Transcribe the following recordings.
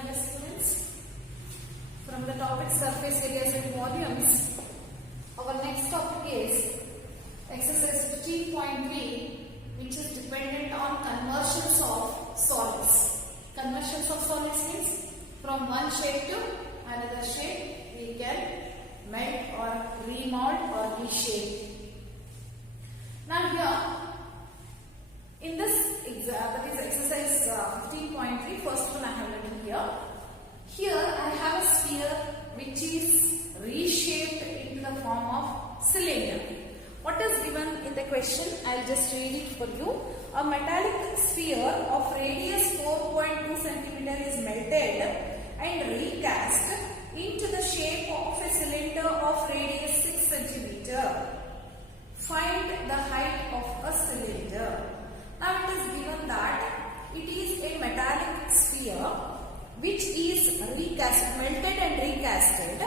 Hello students, from the topic surface areas and volumes, our next topic is exercise 15.3, which is dependent on conversions of solids. Conversions of solids means from one shape to another shape we can melt or remold or reshape. Now here in this that is exercise 15.3, first one I have written here. Here I have a sphere which is reshaped into the form of cylinder. What is given in the question? I will just read it for you. A metallic sphere of radius 4.2 cm is melted and recast into the shape of a cylinder of radius 6 cm. Find the height of a cylinder. Now it is given that it is a metallic sphere which is melted and recasted,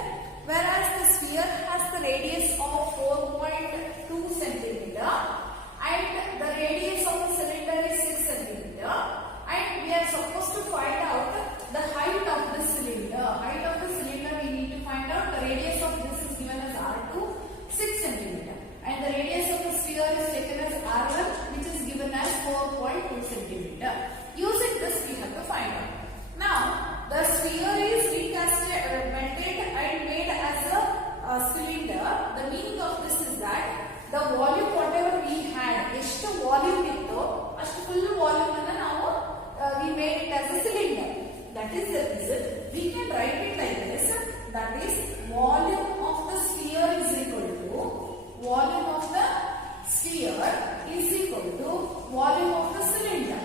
whereas the sphere has the radius of 4.2 cm and the radius of the cylinder is 6 cm, and we are supposed to find out the height of the cylinder. Height of the cylinder we need to find out. The radius of this is given as R2, 6 cm, and the radius of the sphere is taken as R1, which is given as 4.2 cm. Using this we have to find out. Now the sphere is recasted, melted and made as a cylinder. The meaning of this is that the volume whatever we had, ಎಷ್ಟು volume ಇತ್ತು ಅಷ್ಟು full volume ಅನ್ನು ನಾವು we made it as a cylinder. That is the reason we can write it like this. That is volume of the sphere is equal to volume of the sphere is equal to volume of the cylinder.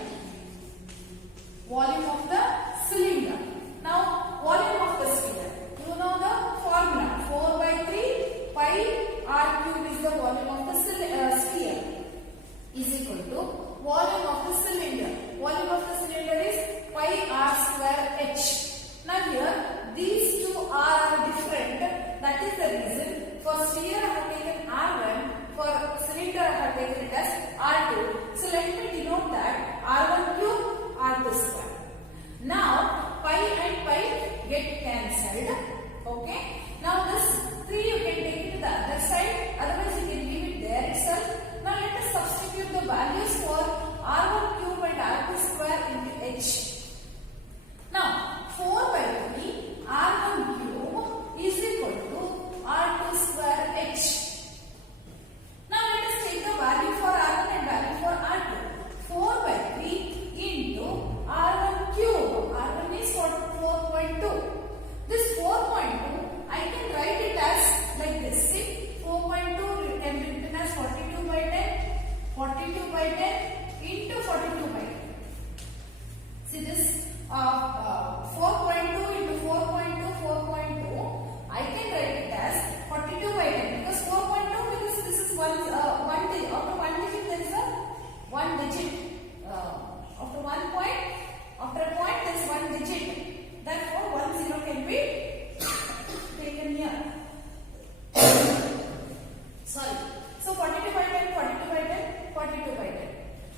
Volume of the cylinder. Now volume of the sphere. You know the formula. 4 by 3 pi r cube is the volume of the sphere is equal to volume of the cylinder. Volume of the cylinder is pi r square h. Now here these two are different. That is the reason for sphere I have taken r1, for cylinder I have taken it as r2. So let me denote that r1 cube, r2 square. Now pi and pi get cancelled. Okay. Now this 3 you can take it to the other side. Otherwise you can leave it there itself. Now let us substitute the values for r1 cube and r2 square into h. Now 4 by 3 r1 cube is equal to r2 square h. Now let us take the value for r1 and value for r2. 4 by 3 into r1 cube. r1 is 4.2. This 4.2 I can write it as like this. See, 4.2 can be written as 42 by 10. 42 by 10 into 42 by 10. See this 4.2 into 4.2, 4.2. I can write it as 42 by 10 because 4.2 because this is one digit. After one digit there is a one digit. After one point, after a point there is one digit. Therefore 1 0 can be taken here. Sorry. So 42 by 10, 42 by 10, 42 by 10.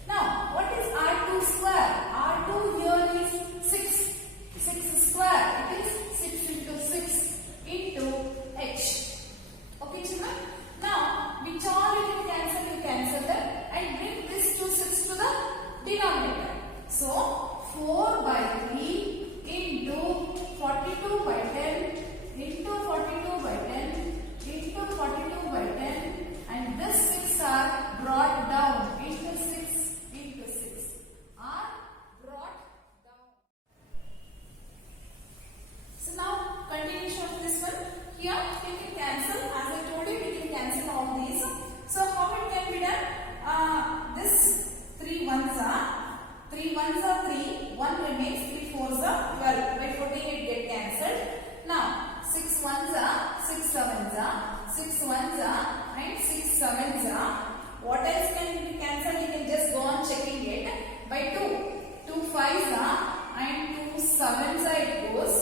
Now what is r2 square? R2 here is 6. 6 square. It is 6 into 6 into h. Okay children? Now which all you can cancel them and bring this 2 6 to the denominator. So 4 by 3 into 42 by 10 into 42 by 10 into 42 by 10, and this 6 are brought down into 6 into 6 are brought down. So now continuation of this one. Here we can cancel. As I told you, we can cancel all these. So how it can be done? This 3 ones are 3, 1 remains, 3 4s are 12. By 14 it get cancelled. Now 6 1s are 6 7s are 6 1s are and 6 7s are. What else can be cancelled? You can just go on checking it. By 2 2 5s are and 2 7s are it goes.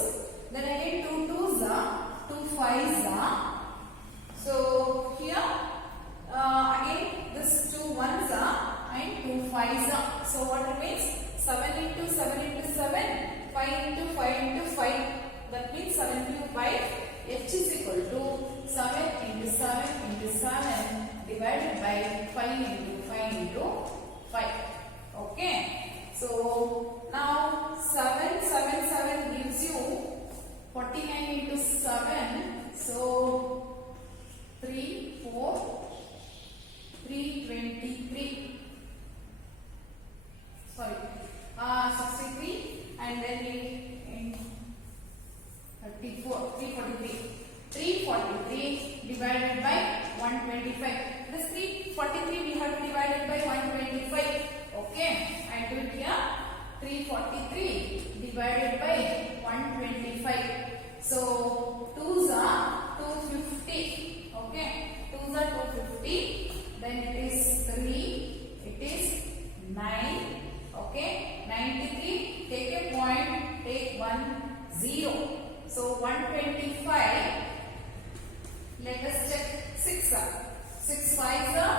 Then again 2 2s are 2 5s are. So here again this 2 1s are and 2 5s are. So what remains? 7 into 7 into 7 5 into 5 into 5. That means 7 cube by h is equal to 7 into 7 into 7 divided by 5 into 5 into 5. Okay. So now 7 gives you 49 into 7. So 323. Sorry. 63 and then 343. 343 divided by 125. This 343 we have divided by 125. Okay, I do it here. 343 divided by 125. So 2s are 250. Okay, 2s are 250. Then it is 3. It is 9. Okay, 93. Take a point. Take 1 0. So 125. Let us check 6 are. 6 5s are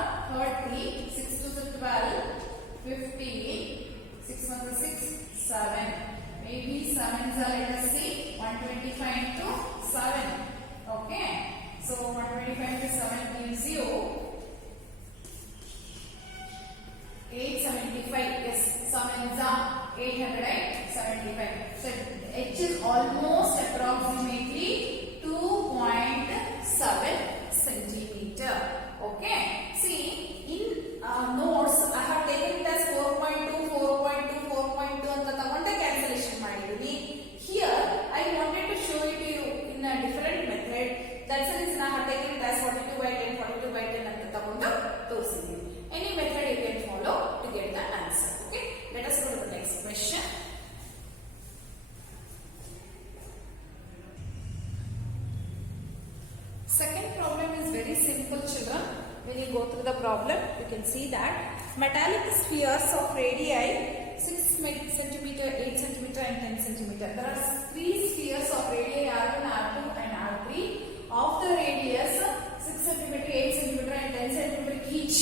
30. 6 2s are 12. 15. 6 1s are 6. 7. Maybe 7s are, let us see. 125 into 7. Okay. So 125 into 7 gives you 875. Yes, 7s are 875. So h is almost approximately 2.7 centimeter. Okay. See, in notes I have taken it as 4.2, 4.2, 4.2 and the cancellation ಮಾಡಿದ್ದೀನಿ. Here I wanted to show it to you in a different method. That's the reason I have taken it as 42 by 10, 42 by 10 ಅಂತ ತಗೊಂಡು ತೋರಿಸಿದ್ದೀನಿ. Any method you can follow to get the answer. Okay. Let us go to the next question. Second problem is very simple, children. When you go through the problem, you can see that metallic spheres of radii 6 cm, 8 cm and 10 cm. There are 3 spheres of radii R1, R2 and R3 of the radius 6 cm, 8 cm and 10 cm each.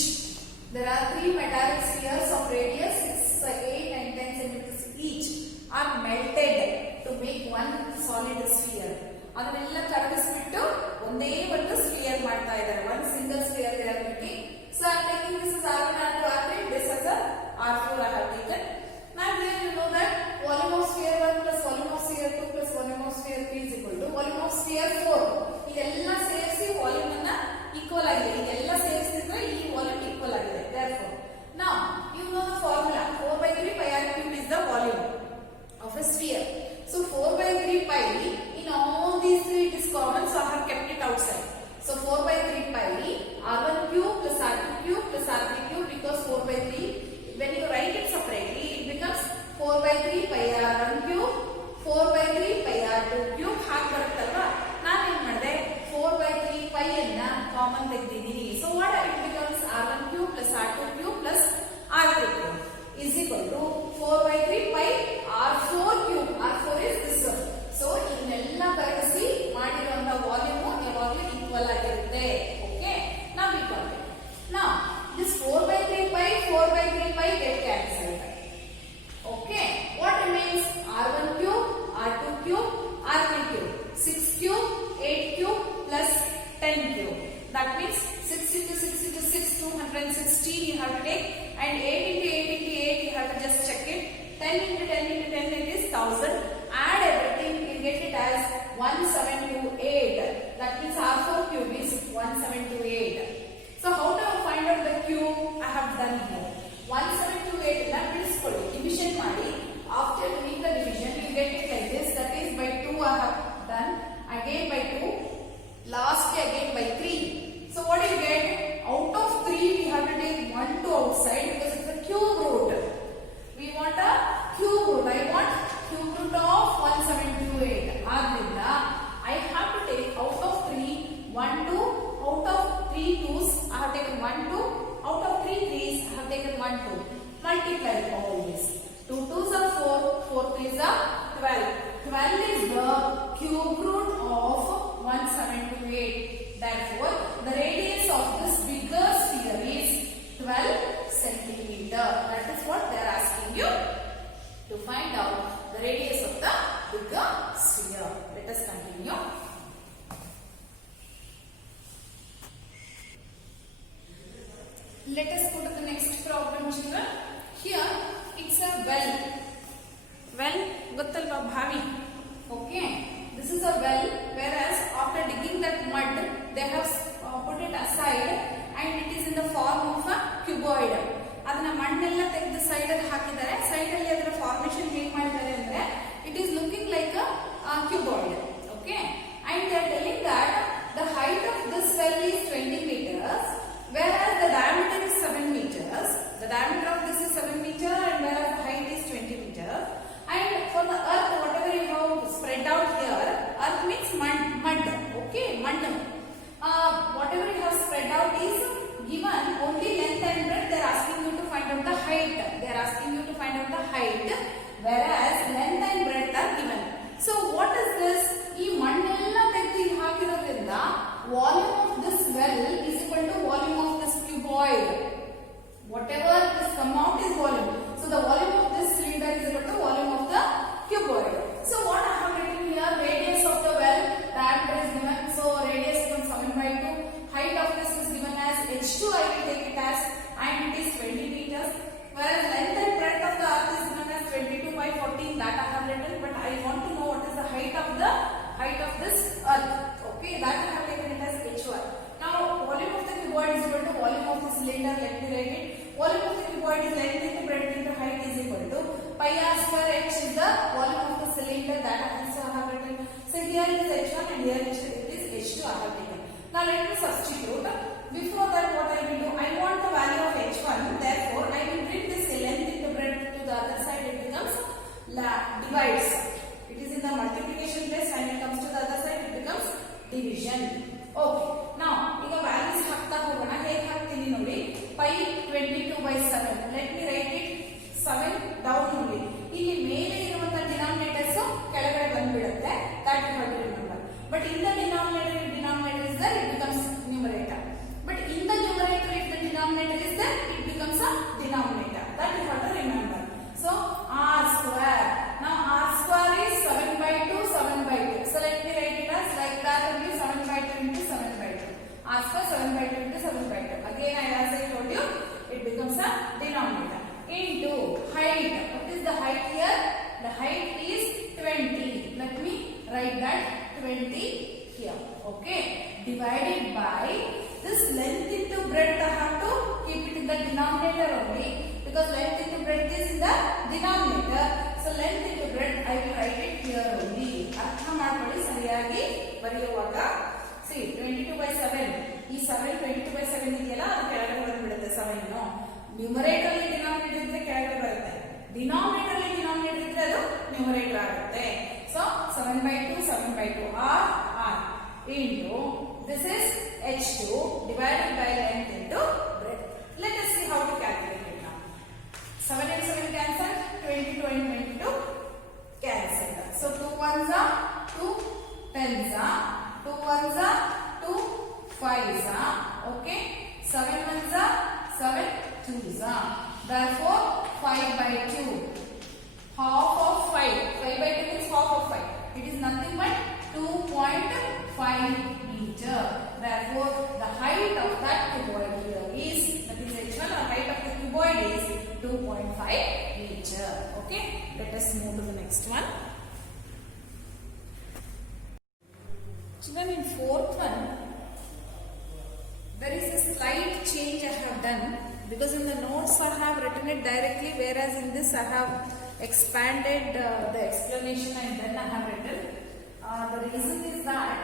There are 3 metallic spheres of radius 6, 8 and 10 cm each are melted to make one solid sphere. ಅದನ್ನೆಲ್ಲ ಕರಗಿಸ್ಬಿಟ್ಟು ಒಂದೇ ಒಂದು sphere ಮಾಡ್ತಾ ಇದ್ದಾರೆ. one single sphere they are making. So I am taking this as R1, R2, R3. This as a R4 I have taken. Now here you know that volume of sphere 1 plus volume of sphere 2 plus volume of sphere 3 is equal to volume of sphere 4. ಇದೆಲ್ಲ ಸೇರಿಸಿ volume ಅನ್ನ equal ಆಗಿದೆ. ಇದೆಲ್ಲ ಸೇರಿಸಿದ್ರೆ ಈ volume equal ಆಗಿದೆ. Therefore, now you know the formula 4/3 pi r cube is the volume of a sphere. So 4/3 pi. In all these 3 it is common, so I have kept it outside. So 4/3 pi R1 cube plus R2 cube plus R3 cube, because 4/3 when you write it separately it becomes 4/3 pi R1 cube 4/3 pi R2 cube ಹಾಗೆ ಬರುತ್ತಲ್ವಾ. ನಾನು ಏನು ಮಾಡಿದೆ 4/3 pi ಅನ್ನ common ತೆಗೆದಿದ್ದೀನಿ. So what it becomes R1 cube plus R2 cube plus R3 cube is equal to 4/3 pi R4 cube. R4 is this one. So ಇದನ್ನೆಲ್ಲ ಕರಗಿಸಿ ಮಾಡಿರುವಂತ volume ಯಾವಾಗಲೂ equal ಆಗಿರುತ್ತೆ. Okay, now we got it. Now this 4/3 pi get cancelled. Okay, what remains? R1 cube, R2 cube, R3 cube. 6 cube, 8 cube plus 10 cube. That means 6 into 6 into 6, 216 you have to take, and 8 into 8 into 8 you have to just check it. 10 into 10 into 10 it is 1000. Add everything, you get it as 1728. That means R4 cube is 1728. So how do I find out the cube? I have done here. 1728 na biliskolli, division ಮಾಡಿ. After doing the division you get it like this. That is by 2 I have done. Again by 2. Lastly again by 3. So what do you get? Out of 3 we have to take 1 to outside because it's a cube root. We want a cube root. I want cube root ಗೊತ್ತಲ್ವಾ ಬಾವಿ. Okay, this is a well, whereas after digging that mud they have put it aside and it is in the form of a cuboid. ಅದನ್ನ ಮಣ್ಣೆಲ್ಲ ತೆಗೆದು side ಅಲ್ಲಿ ಹಾಕಿದ್ದಾರೆ. Side ಅಲ್ಲಿ ಅದರ formation ಹೇಗೆ ಮಾಡಿದ್ದಾರೆ ಅಂದ್ರೆ it is looking like a cuboid. Okay, and they are telling that the height of this well is 20 meters, whereas the diameter is 7 meters. The diameter of this is 7 meter and whereas the height is 20 meters. And for the earth, whatever you have spread out here, earth means mud. Okay, mud. Whatever you have spread out is given only length and breadth. They are asking you to find out the height. They are asking you to find out the height, whereas length and breadth are given. So what is this? ಈ ಮಣ್ಣೆಲ್ಲ ತೆಗೆದು ಇಲ್ಲಿ ಹಾಕಿರೋದ್ರಿಂದ volume of this well is equal to volume of this cuboid. Whatever this amount is volume. So the volume of this cylinder is equal to volume of the cuboid. So what I have written here, radius of the well, diameter is given. So radius is 7/2. Height of this is given as h2. I will take it as, and it is 20 meters. Whereas length and breadth of the earth is given as 22/14. That I have written, but I want to know what is the height of this earth. Okay, that I have taken it as h1. Now volume of the cuboid is equal to volume of the cylinder. Let me write it. Volume of the cuboid is length into breadth into height is equal to pi r square h is the volume of the cylinder. That I also have written. So here it is h1 and here it is h2 I have taken. Now let me substitute. Before that what I will do, I want the value of h1. Therefore I will bring this length into breadth to the other side. It becomes divides. It is in the multiplication place. When it comes to the other side it becomes division. Okay. Now ಈಗ values ಹಾಕ್ತಾ ಹೋಗೋಣ. ಹೇಗೆ ಹಾಕ್ತೀನಿ ನೋಡಿ. pi 22/7. Let me write it 7 down only. ಇಲ್ಲಿ ಮೇಲೆ ಇರುವಂತ denominators ಕೆಳಗಡೆ ಬಂದ್ಬಿಡುತ್ತೆ. That you have to remember. But in the denominator is there, it becomes numerator. But in the numerator, if the denominator is there, it becomes a denominator. That you have to remember. So r square. Now r square is 7/2, 7/2. So let me write it as like that only, 7/2 into 7/2. R square 7/2 into 7/2. Again, as I told you, it becomes a denominator. Into height. What is the height here? The height is 20. Let me write that 20 here. Okay. Divided by this length into breadth. I have to keep it in the denominator only because length into breadth is in the denominator. So length into breadth I will write it here only. ಅರ್ಥ ಮಾಡ್ಕೊಳ್ಳಿ ಸರಿಯಾಗಿ ಬರೆಯುವಾಗ. See 22/7. ಈ 7 22/7 ಇದೆಯಲ್ಲ ಅದು ಕೆಳಗಡೆ ಬಂದ್ಬಿಡುತ್ತೆ 7. Numerator ಅಲ್ಲಿ ಡಿನಾಮಿನೇಟರ್ ಇದ್ರೆ ಕೆಳಗಡೆ ಬರುತ್ತೆ. ಡಿನಾಮಿನೇಟರ್ ಅಲ್ಲಿ ಡಿನಾಮಿನೇಟರ್ ಇದ್ರೆ ಅದು ನ್ಯೂಮರೇಟರ್ ಆಗುತ್ತೆ. So 7/2 7/2 r into this is h2 divided by length into breadth. Let us see how to calculate it now. 7 and 7 cancel, 22 and 22 cancel. So 2 ones are 2 tens are 2 ones are 2 fives are. Okay, 7 ones are 7 twos are. Therefore 5/2. Half of 5. 5/2 means half of 5. It is nothing but 2.5 meter. Therefore, the height of that cuboid here is, that is h1, or height of the cuboid is 2.5 meter. Okay, let us move to the next one. Children, in fourth one, there is a slight change I have done because in the notes I have written it directly, whereas in this I have expanded the explanation and then I have written. The reason is that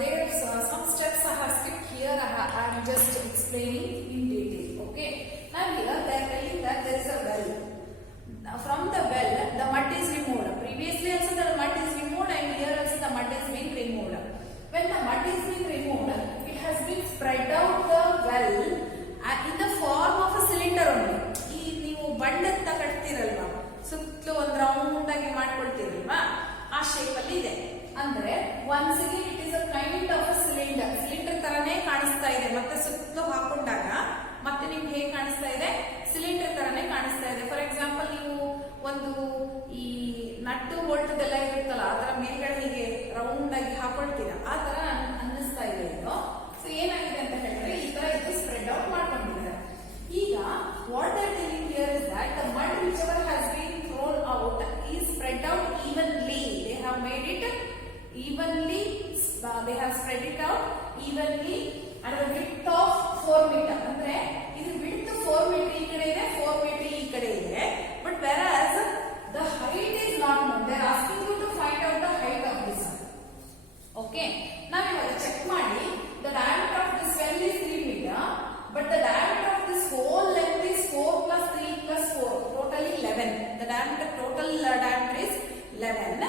there are some steps I have skipped here. I am just explaining in detail. Okay. Now here they are telling that there is a well. From the well, the mud is removed. Previously also the mud is removed, and here also the mud is being removed. When the mud is being removed, it has been spread out the well in the form of a cylinder only. ಈ ನೀವು ಬಂಡ್ ಅಂತ ಕಟ್ತಿರಲ್ವಾ, ಸುತ್ತಲೂ ಒಂದು round ಆಗಿ ಮಾಡ್ಕೊಳ್ತೀರಲ್ವಾ, ಆ shape ಅಲ್ಲಿ ಇದೆ. ಅಂದ್ರೆ once again it is a kind of a cylinder. Cylinder ತರನೇ ಕಾಣಿಸ್ತಾ ಇದೆ. ಮತ್ತೆ ಸುತ್ತಲೂ ಹಾಕೊಂಡಾಗ ಮತ್ತೆ ನಿಮ್ಗೆ ಹೇಗೆ ಕಾಣಿಸ್ತಾ ಇದೆ? ಸಿಲಿಂಡರ್ ತರನೇ ಕಾಣಿಸ್ತಾ ಇದೆ. ಫಾರ್ ಎಕ್ಸಾಂಪಲ್ ನೀವು ಒಂದು ಈ ನಟ್ಟು ಬೋಲ್ಟ್ದೆಲ್ಲ ಇರುತ್ತಲ್ಲ, ಅದರ ಮೇಲ್ಗಡೆ ಹೀಗೆ ರೌಂಡ್ ಆಗಿ ಹಾಕೊಳ್ತೀರಾ, ಆ ತರ ಅನ್ನಿಸ್ತಾ ಇದೆ ಇದು. ಸೊ ಏನಾಗಿದೆ ಅಂತ ಹೇಳಿದ್ರೆ ಈ ತರ ಇದು ಸ್ಪ್ರೆಡ್ ಔಟ್ ಮಾಡ್ಕೊಂಡಿದ್ದಾರೆ. ಈಗ what they are telling here is that the mud which ever has been throne out is spread out they have spread it out evenly at a width of 4 meter. ಅಂದ್ರೆ ಇದು width 4 meter ಈ ಕಡೆ ಇದೆ, 4 meter ಈ ಕಡೆ ಇದೆ. But whereas the height is not known. They are asking you to find out the height of this one. Okay. Now you have to check ಮಾಡಿ. The diameter of this well is 3 meter, but the diameter of this whole length is 4 plus 3 plus 4, totally 11. The diameter total diameter is 11,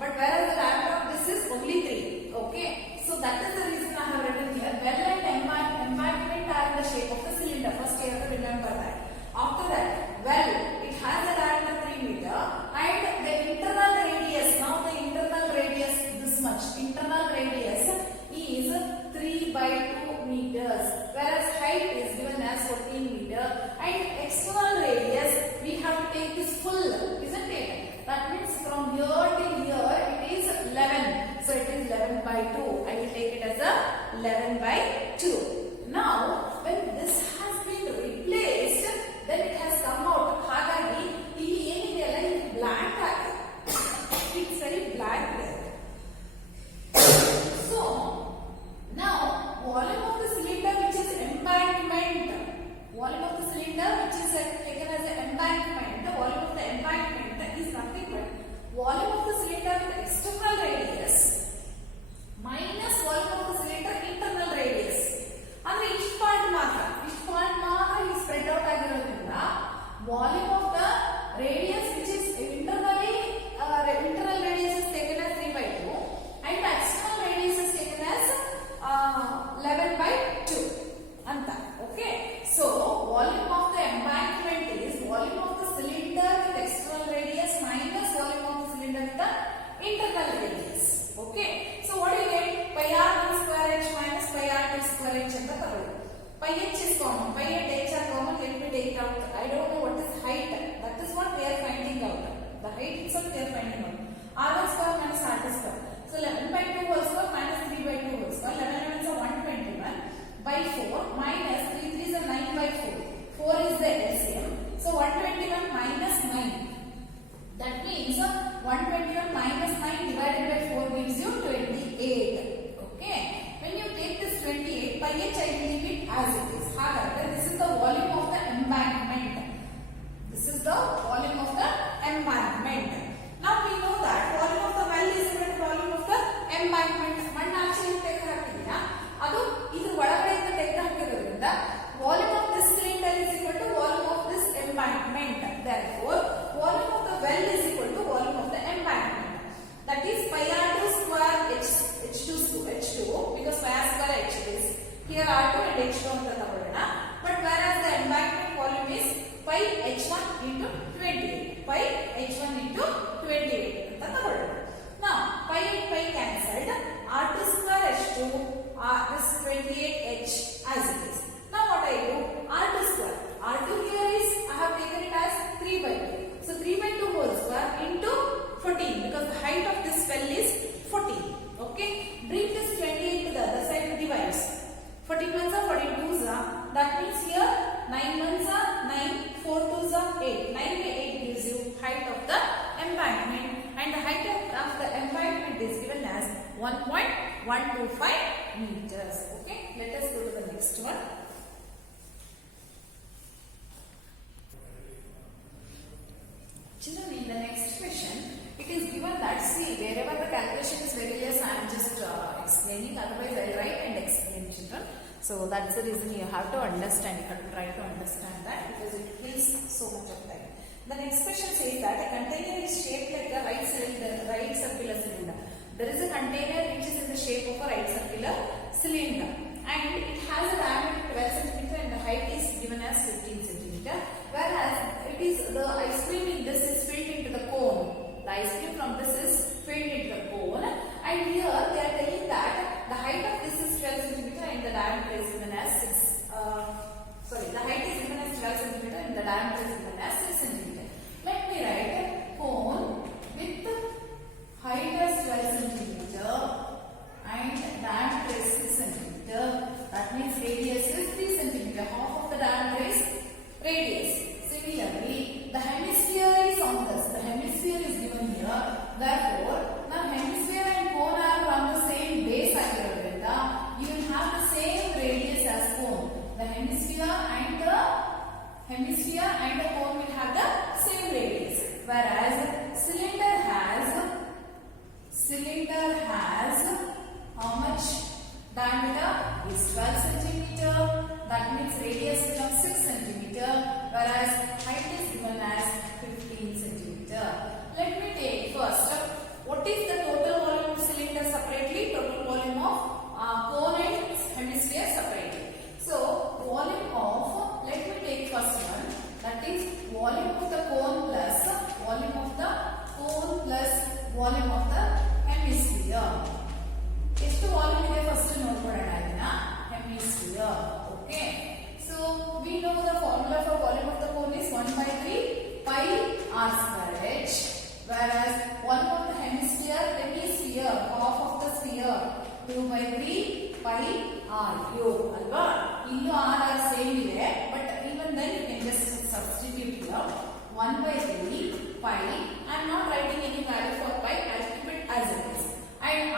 but whereas the diameter of this is only 3. Okay. So that is the reason I have written here. Well and embankment are in the shape of the cylinder. First you have to remember that. After that, well, it has a diameter 3 meter and the internal radius. Now the internal radius this much. Internal radius is 3 by 2 meters, whereas height is given as 14 meter. And external radius, we have to take this full, isn't it? That means from here till here it is 11. So it is 11 by 2. I will take it as a 11 by 2. Now, when this has been replaced, then it has come out. Hagagi, ಇಲ್ಲಿ ಏನಿದೆಯಲ್ಲ ಇದು blank ಆಗಿದೆ. It's very blank there. So, now volume of the cylinder which is embankment. Volume of the cylinder which is taken as an embankment. The volume of the embankment is nothing but volume of the cylinder with external radius minus volume of the cylinder internal radius. ಅಂದ್ರೆ ಇಷ್ಟು part ಮಾತ್ರ ಈ spread out ಆಗಿರೋದ್ರಿಂದ volume of the radius which is internally internal radius is taken as 3 by 2 and the external radius is taken as 11 by 2 anta. Okay, so volume of the embankment is volume of the cylinder with external radius minus volume of the cylinder with the internal radius. Okay, so what do you get? Pi r t square h minus pi r t square h anta ತಗೊಳ್ಳಿ. Pi h is common, pi and h are common. Let me take out. I don't know what is height. That is what we are finding out. The height itself we are finding out. R square minus r square. So 11 by 2 whole square minus 3 by 2 whole square. 11 is 121 by 4 minus 3 3 is a 9 by 4. 4 is the LCM. So 121 minus 9. That means 121 minus 9 divided by 4 gives you 28. Okay. When you take this 28, pi h I will leave it as it is. However, this is the volume of the embankment. This is the volume of the embankment. Now we know that volume of the well is equal to volume of the embankment. ಮಣ್ಣು ಆಚೆ ತೆಗೆದು ಹಾಕಿದ್ದೀರಾ, ಅದು ಇದ್ರ ಒಳಗಡೆಯಿಂದ ತೆಗೆದು ಹಾಕಿರೋದ್ರಿಂದ volume of this cylinder is equal to volume of this embankment. Therefore, volume of the well is equal to volume of the embankment. That is pi r2 square h2 because pi r square h is here r2 and h2 anta ತಗೊಳ್ಳೋಣ. But whereas the embankment volume is pi h1 into 28. Pi h1 into 28 anta ತಗೊಳ್ಳೋಣ. Now pi and pi cancelled. R2 square h2 this 28h as it is. Now what I do? R2 square. R2 here is I have taken it as 3 by 2. So 3 by 2 whole square into 14 because the height of this well is 14. Okay. Bring this 28 to the other side to divides. 14 ones are 42s are. That means here 9 ones are 9, 4 2s are 8. 9 by 8 gives you height of the embankment, and the height of the embankment is given as 1.125 meters. Okay. Let us go to the next one. Children, in the next question, it is given that, see, wherever the calculation is very less, I am just explaining, otherwise I will write and explain, children. So that's the reason you have to understand, you have to try to understand that because it takes so much of time. The next question says that a container is shaped like a right circular cylinder. There is a container which is in the shape of a right circular cylinder and it has a diameter 12 cm and the height is given as 15 cm. Whereas it is the ice cream in this is filled into the cone. The ice cream from this is filled into the cone, and here they are telling that the height of this is 12 cm and the diameter is given as the height is given as 12 cm and the diameter is given as 6 cm. Let me write a cone with height as 12 cm and diameter is 6 cm. That means radius is 3 cm. Half of the diameter is radius. Similarly, the hemisphere is on this. The hemisphere is given here. Therefore, now hemisphere and cone are on the same base 2 by 3 pi r cube alva. Illu r same ಇದೆ, but even then you can just substitute here. 1 by 3 pi. I am not writing any value for pi. I will keep it as it is. And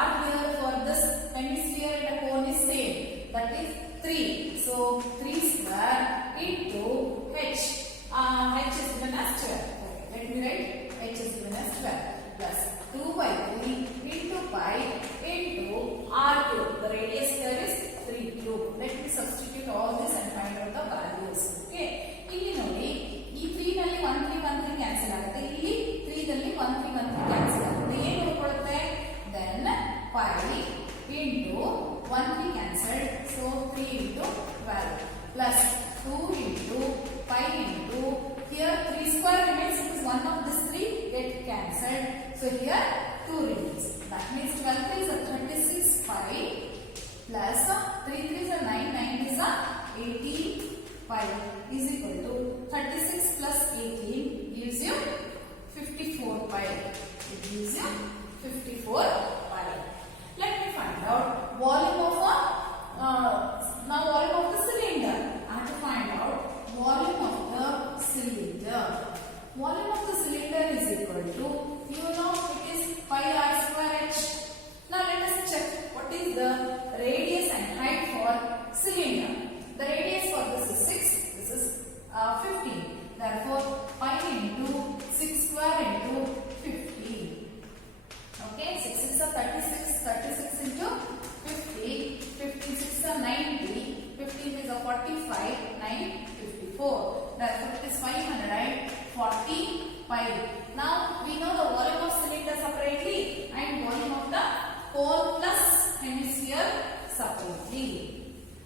r here for this hemisphere and a cone is same. That is 3. So 3 square into h. H is given as 12. Okay, let me write h is given as 12 plus 2 by 3 into pi into r cube. The radius here is 3 cube. Let me substitute all this and find out the values. Okay. ಇಲ್ಲಿ ನೋಡಿ ಈ 3 ನಲ್ಲಿ 1 3 1 3 cancel ಆಗುತ್ತೆ. ಇಲ್ಲಿ 3 ನಲ್ಲಿ 1 3 1 3 cancel ಆಗುತ್ತೆ. ಏನು ಉಳಿಕೊಳ್ಳುತ್ತೆ? Then pi into 1 3 cancelled, so 3 into 12 plus 2 into pi into here 3 square remains because one of this 3 get cancelled, so here 2 remains. That means 12 is 36 pi plus 3 3 is 9 9 is 18 pi is equal to 36 plus 18 gives you 54 pi. It gives you 54 pi. Let me find out volume of now volume of the cylinder. I have to find out volume of the cylinder. Volume of the cylinder is equal to, you know, it is pi r square h. Now let us check what is the radius and height for cylinder. The radius for this is 6. This is 15. Therefore, pi into 6 square into 15. Okay, 6 is 36, 36 into 50, 56 is 90, 15 is 45, 9, 54. Therefore, it is 540 pi. Now, we know the volume of cylinder separately and volume of the cone plus hemisphere separately.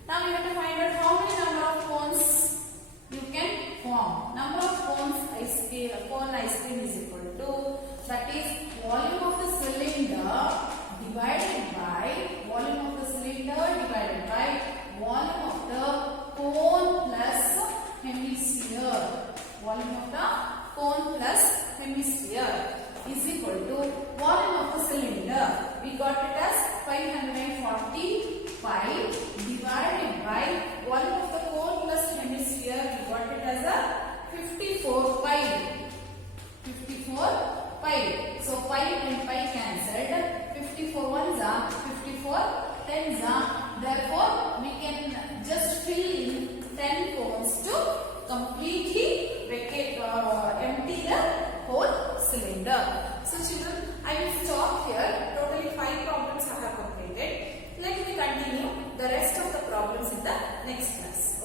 Now, we have to find out how many number of cones you can form. Number of cones cone ice cream is equal to, that is volume of the cylinder divided by volume of the cylinder divided by volume of the cone plus hemisphere. Volume of the cone plus hemisphere is equal to volume of the cylinder. We got it as 540 pi divided by volume of the cone plus hemisphere. We got it as a 54 pi. 54 pi. So pi and pi cancelled. 54 ones are 54 tens are. Therefore, we can just fill in 10 cones to completely empty the whole cylinder. So children, I will stop here. Totally 5 problems I have completed. Let me continue the rest of the problems in the next class.